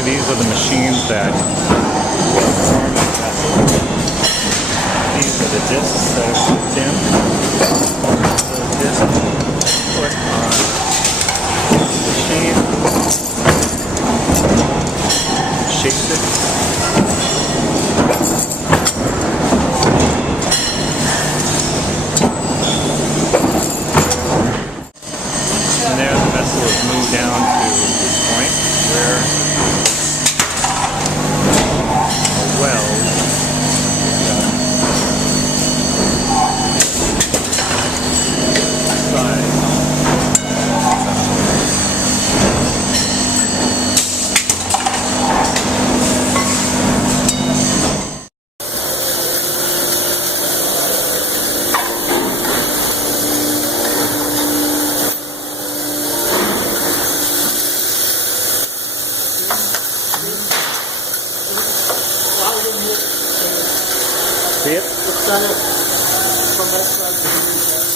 Okay, these are the machines that form the vessel. These are the discs that are put in. The disc put on the machine, shapes it. And there the vessel is moved down to this point where a weld is done. See it? Looks like it from that side to the side.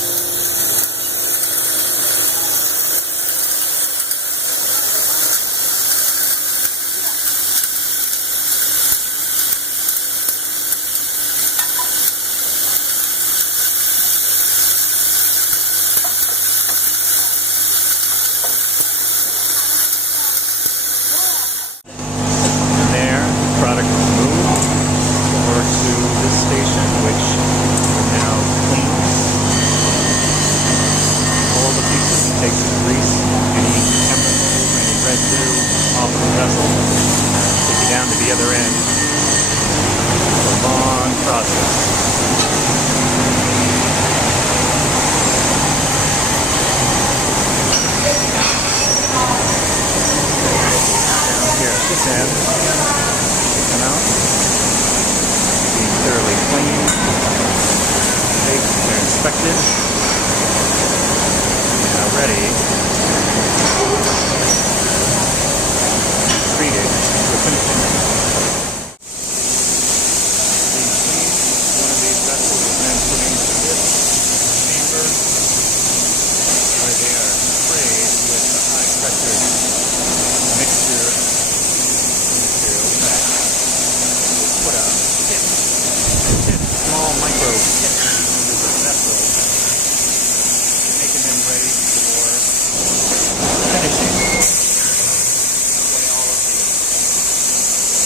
And there, the product is moved over to this station, which now cleans all the pieces, takes the grease, any chemicals, any residue off the vessel, take it down to the other end. It's a long process. Down here at this end, come out, being thoroughly cleaned, baked, they're inspected, now ready, treated for finishing. One of these vessels is then put into this chamber where they are sprayed with the high pressure mixture material that will put a small micro pit into the vessel, making them ready for finishing. That way all of the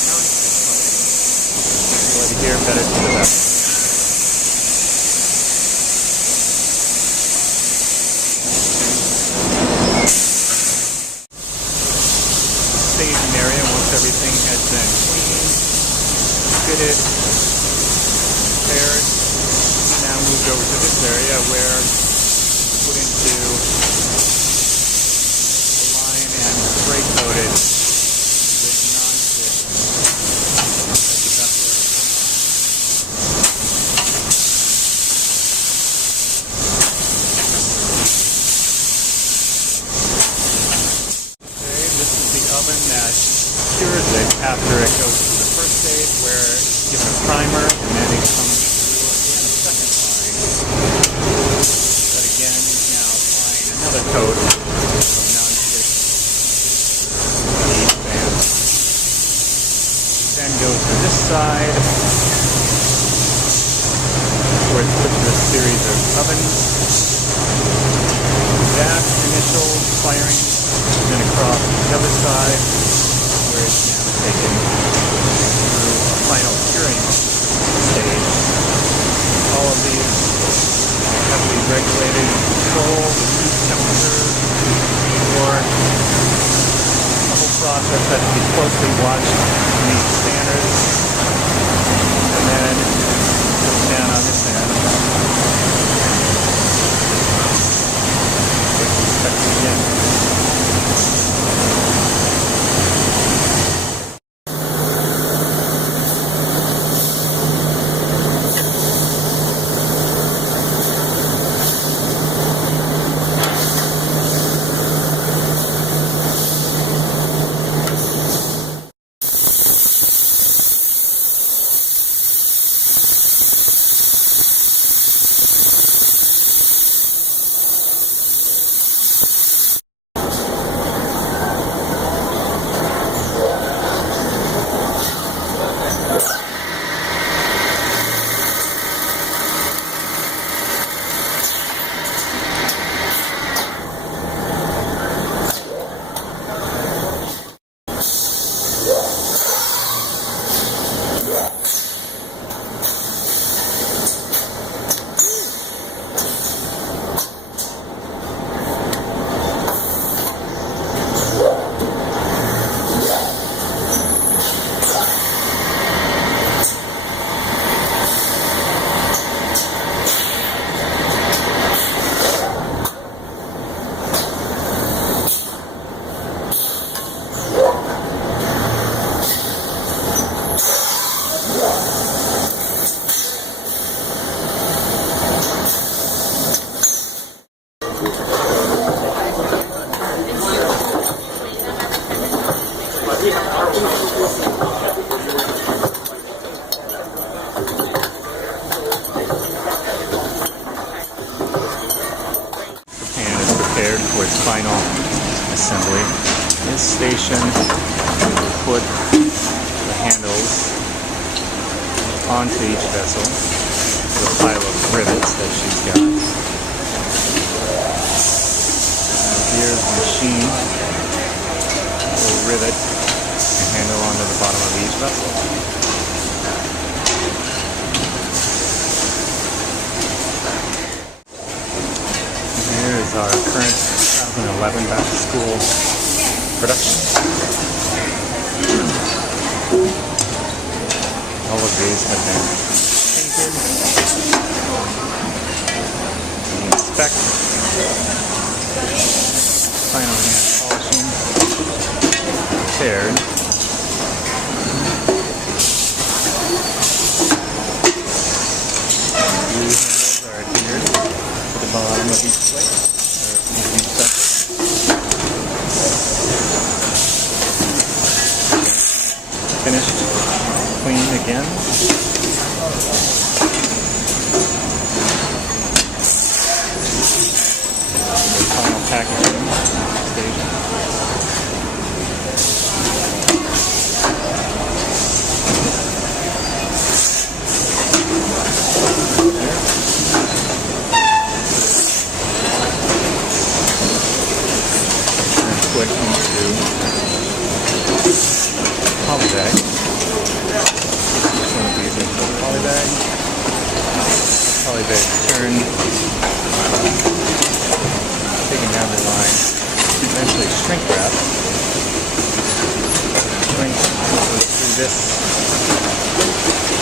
non-stick coating will adhere better to the vessel. Staging area, once everything has been cleaned, fitted, prepared, now moved over to this area where it's put into a line and spray coated with non-stick as the vessel is okay, this is the oven that cures it after it goes through the first stage where it's given a primer and then it comes through again a second line. But again, he's now applying another coat of non-stick heat band. Then goes to this side where it's put through a series of ovens. That initial firing, then across to the other side where it's now taken through a final curing stage. All of these heavily regulated and controlled, the heat temperature, for the whole process has to be closely watched to meet standards. And then goes down on this end. It's inspected again. Pan is prepared for its final assembly. This station will put the handles onto each vessel with a pile of rivets that she's got. Here's the machine will rivet the handle onto the bottom of each vessel. Here is our current 2011 back to school production. All of these have been painted. We inspect. Final hand polishing. Prepared. These handles are adhered to the bottom of each plate, or each vessel. Finished, cleaned again. The final packaging station. Put into poly bag. Each one of these into a poly bag. Poly bag turned, taken down the line, eventually shrink wrap. Shrink through this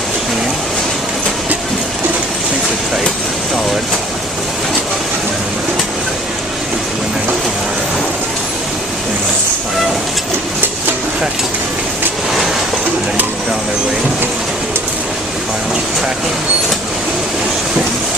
machine. Shrinks it tight, solid. And then final packing. And then move down their way. Final packing. Shipping.